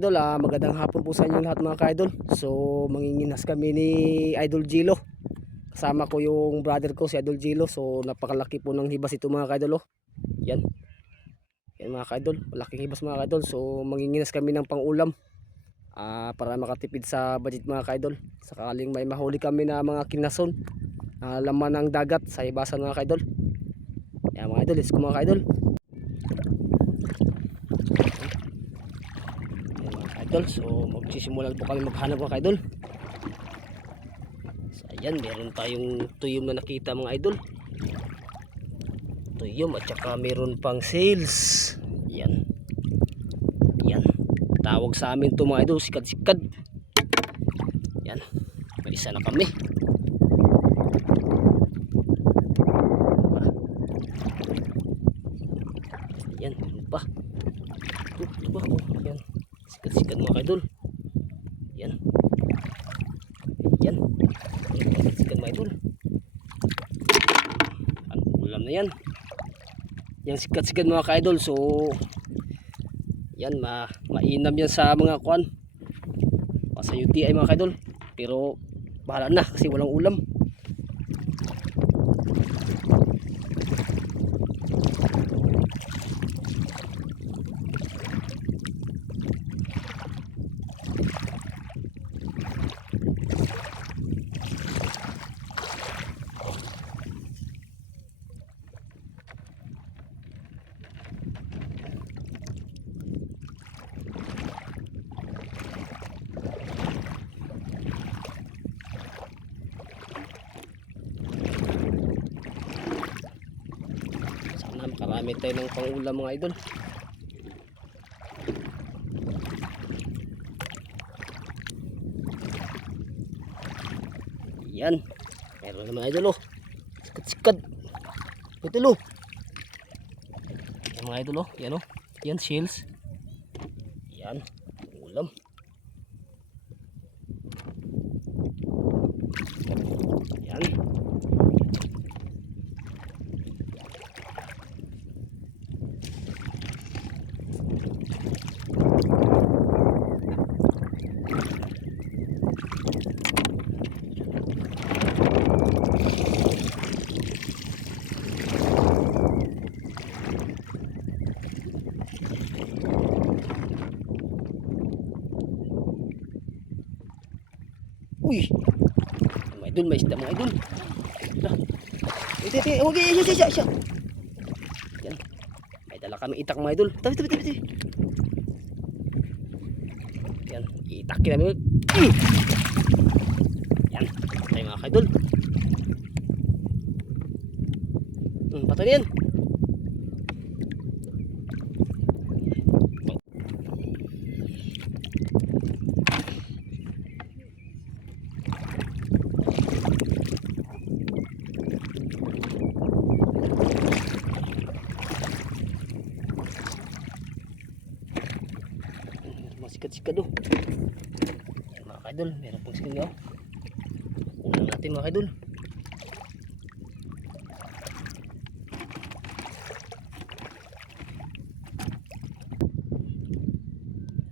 Idol, magandang hapon po sa inyo lahat mga ka-idol. So, manginginas kami ni Idol Gilo. Kasama ko yung brother ko si Idol Gilo. So, napakalaki po ng hibas ito mga ka-idol. Oh. Yan. Yan mga ka-idol. Malaking hibas mga ka-idol. So, manginginas kami ng pang-ulam. Para makatipid sa budget mga ka-idol. Sakaling may mahuli kami na mga kinason. Laman ng dagat sa hibasan mga ka-idol. Yan mga idol. Let's go mga ka-idol. Idol, so magsisimulan po kami maghanap mga idol. So ayan, meron tayong tuyom na nakita mga idol. Tuyom at saka meron pang sales. Yan. Yan. Tawag sa amin to mga idol, sikad-sikad. Yan. May isa na kami. Yan, ano pa? Ito ba? Yan. Sikat-sikat mga idol. Yan. Yan. Sikat mga idol. Ang ulam na yan. Yan sikat-sikat mga ka-idol. So yan, mainam yan sa mga kuan. Sa UTI mga ka-idol. Pero bahala na kasi walang ulam. Marami tayo ng pangulam mga idol. Yan. Meron naman idol oh. Sikat-sikat. Idol oh. Yan mga idol oh. Yan oh. Yan shells. Yan. Ulam. Yan. Uy, mga idol, may isda mga idol. Ito, huwag siya. Yan, may dala kami itak mga idol. Tabi. Yan, itakin namin. Yan, patay mga idol. Patay na yan. Sikat-sikat oh. Yan mga kaidol, meron pong sikat oh. Ulam natin mga kaidol.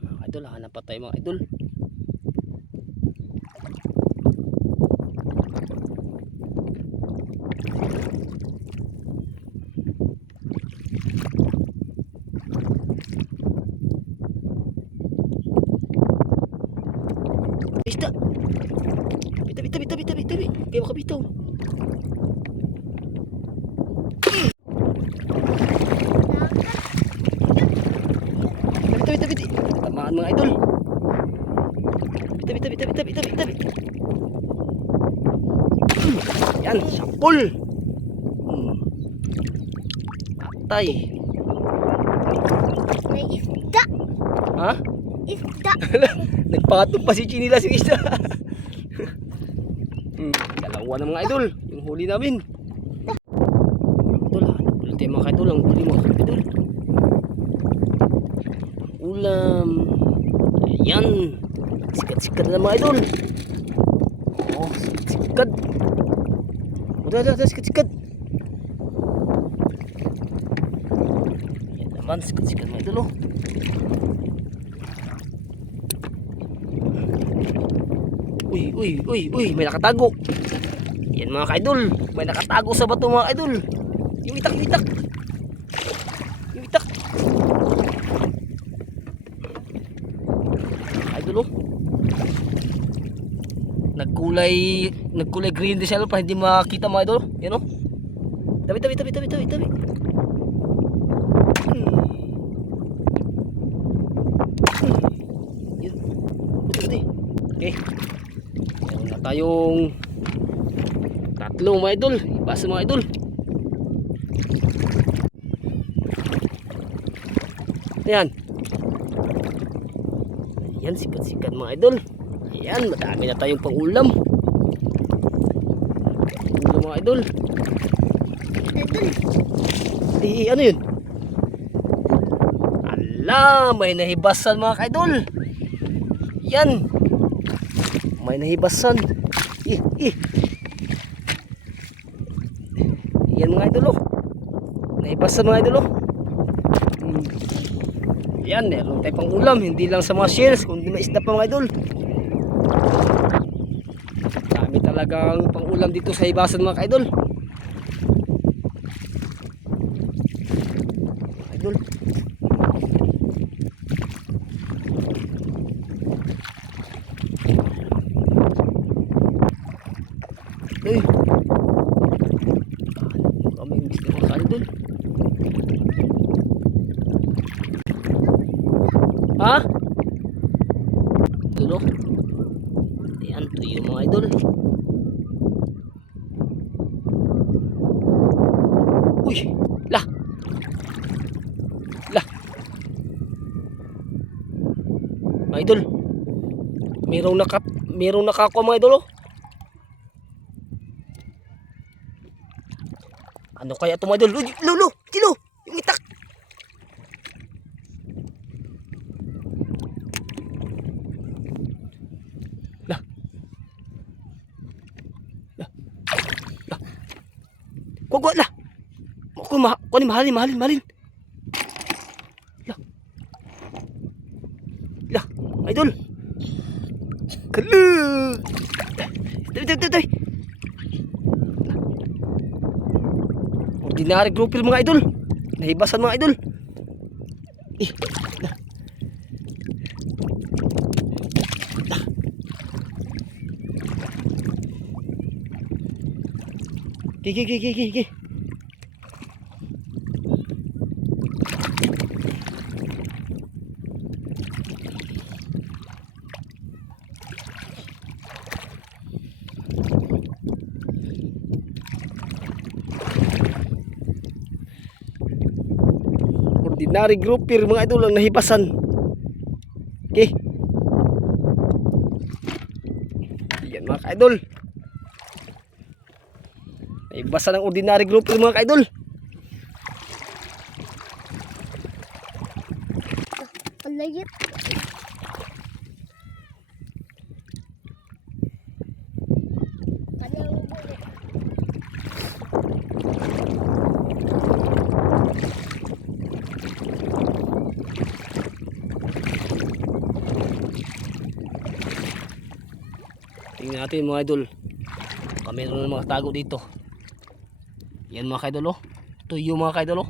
Mga kaidol, hanap pa tayo mga kaidol. Isda. Tabi. Kayo makabitaw. Tabi. Tamaan mga idol. Tabi. Yan, sapul. Patay. May isda. Ha? Isda. Nagpatong pa si Chinila sa isda. Dalawa na mga idol, yung huli namin. Idol, ulit tayo mga idol, ang huli mga idol. Ulam. Ayan. Sikat-sikat na mga idol. Oh, sikat-sikat. Udah, sikat-sikat. Yan naman, sikat-sikat mga idol oh. Uy, may nakatago. Yan mga ka-idol, may nakatago sa bato mga ka-idol. Yung itak. Yung itak. Idol oh. Nagkulay green din siya para hindi makita mga idol. Yan oh. Tabi. Yan. Buti. Okay. Meron na tayong tatlong mga idol. Ibasa mga idol. Ayan. Ayan, sikat mga idol. Ayan, madami na tayong pang-ulam. Ulam mga idol. Ano yun? Ala, may nahibasan mga ka-idol. Yan. May nahibasan. Yan mga idol oh. Nahibasan mga idol oh. Yan, meron tayong pang ulam. Hindi lang sa mga shells, kundi may isda pa mga idol. Dami talagang pang ulam dito sa hibasan mga ka-idol. Idol. Uy. Kami yung gusto mga ka-idol. Ha? Tulo. Ayan, tuyo mga idol. Uy, lah. Mga idol. Merong nakakuha mga idol oh. Ano kaya ito mga idol? Lulo, tilo, yung itak. Lah. Kuha lah. Kunin mahalin. Lah, idol. Kalu. Tabi. Ordinary grouper mga idol. Nahibasan mga idol. Lah. Gigi. Ordinary grouper mga idol ang nahibasan. Okay. Yan mga idol. Nahibasan ng ordinary grouper mga idol. Palayit. Tingnan natin mga idol. Meron na mga tago dito. Yan mga idol oh. Tuyo mga idol oh.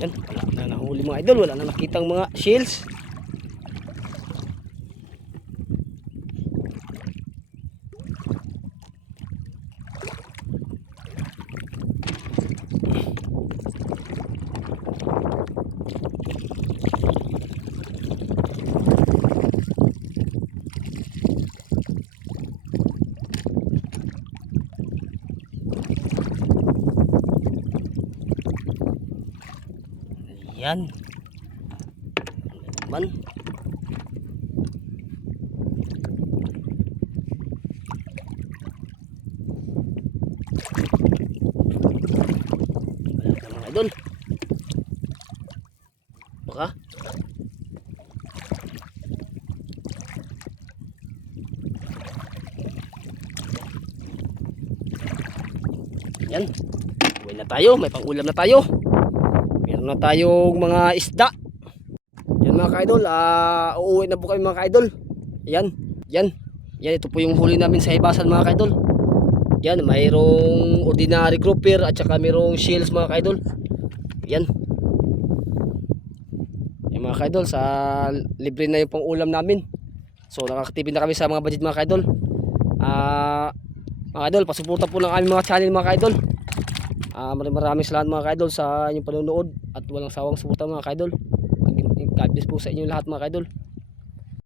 Yan, wala na nahuli mga idol. Wala na nakitang mga shells. Yan. Man. Mga idol. Baka Yan. Uwi na tayo. May pang-ulam na tayo. Meron na tayong mga isda. Yan mga ka-idol. Uuwi na po kami mga ka-idol. Yan. Yan. Yan. Ito po yung huli namin sa hibasan mga ka-idol. Yan. Mayroong ordinary grouper at saka mayroong shells mga ka-idol. Yan. Yan mga ka-idol. Sa libre na yung pang-ulam namin. So nakakatipid na kami sa mga budget mga ka-idol. Mga ka-idol, pasuporta po ng aming mga channel mga ka-idol. Maraming salamat mga ka-idol sa inyong panonood at walang sawang suporta mga ka-idol. God bless po sa inyo lahat mga ka-idol.